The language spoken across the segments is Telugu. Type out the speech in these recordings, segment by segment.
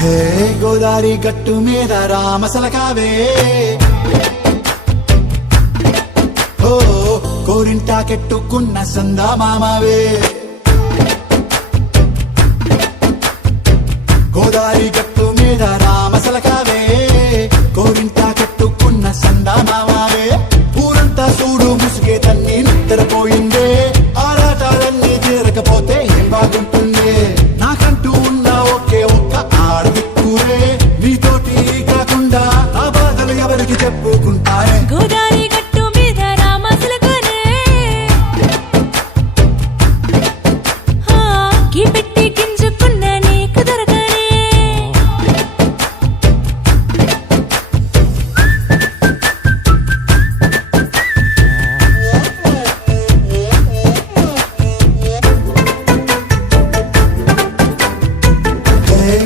హే గోదారి గట్టు మీద రామసలకావే ఓ కోరింటాకెట్టుకున్న సందా మామావే గోదారి గట్టు మీద రామసలకావే కోరింటాకెట్టుకున్న సందా మామావే ఊరంతా చూడు ముసుగే తన్ని నిద్రపోయిందే ఆరాటాలన్నీ తీరకపోతే ఏం బాగుంటుందే నాకంటూ ఉన్న ఒకే ఒక్క ఆడదిక్కురే నీతోటి కాకుండా నా బాధలు ఎవరికి చెప్పుకుంటారే గోదారి గట్టు మీద రామసలకానే గీ పెట్టి గింజుకున్న నీకు దొరకనే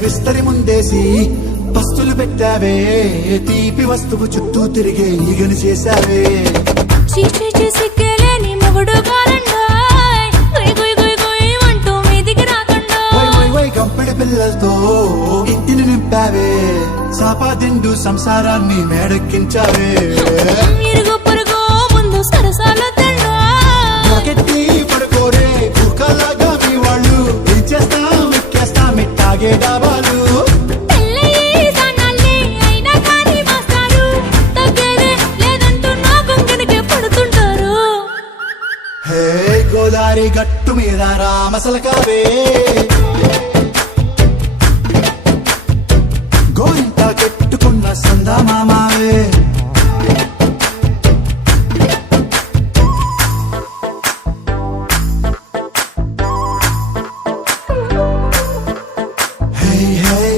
విస్తరి ముందేసి పస్తులు పెట్టావే తీపి వస్తువు చుట్టూ తిరిగే ఈగను చేశావే చీచీ సిగ్గలేని మొగుడు కాలండాయ్ గుయ్ గుయ్ గుయ్ గుయ్ అంటూ మీదికి రాకుండా వై కంపెడి పిల్లలతో ఇంటిని నింపావే సాపాదిండు సంసారాన్ని మేడెక్కించావే ఇరుగు పొరుగు ముందు సరసాల తండా రాకెట్టి పడుకోరే కుక్కలాగా మీ వాళ్ళు ఏం చేస్తాం ఎక్కేస్తాం ఇట్టాగే డాబాలు పెళ్ళయి సన్నాళ్ళే అయినా కానీ మాస్తారు తగ్గేదే లేదంటూ నా గొంగనికే పడుతుంటారు హే గోదారి గట్టు మీద రామసలకావే గోయింట కెట్టుకున్న సందా మామావే హే హే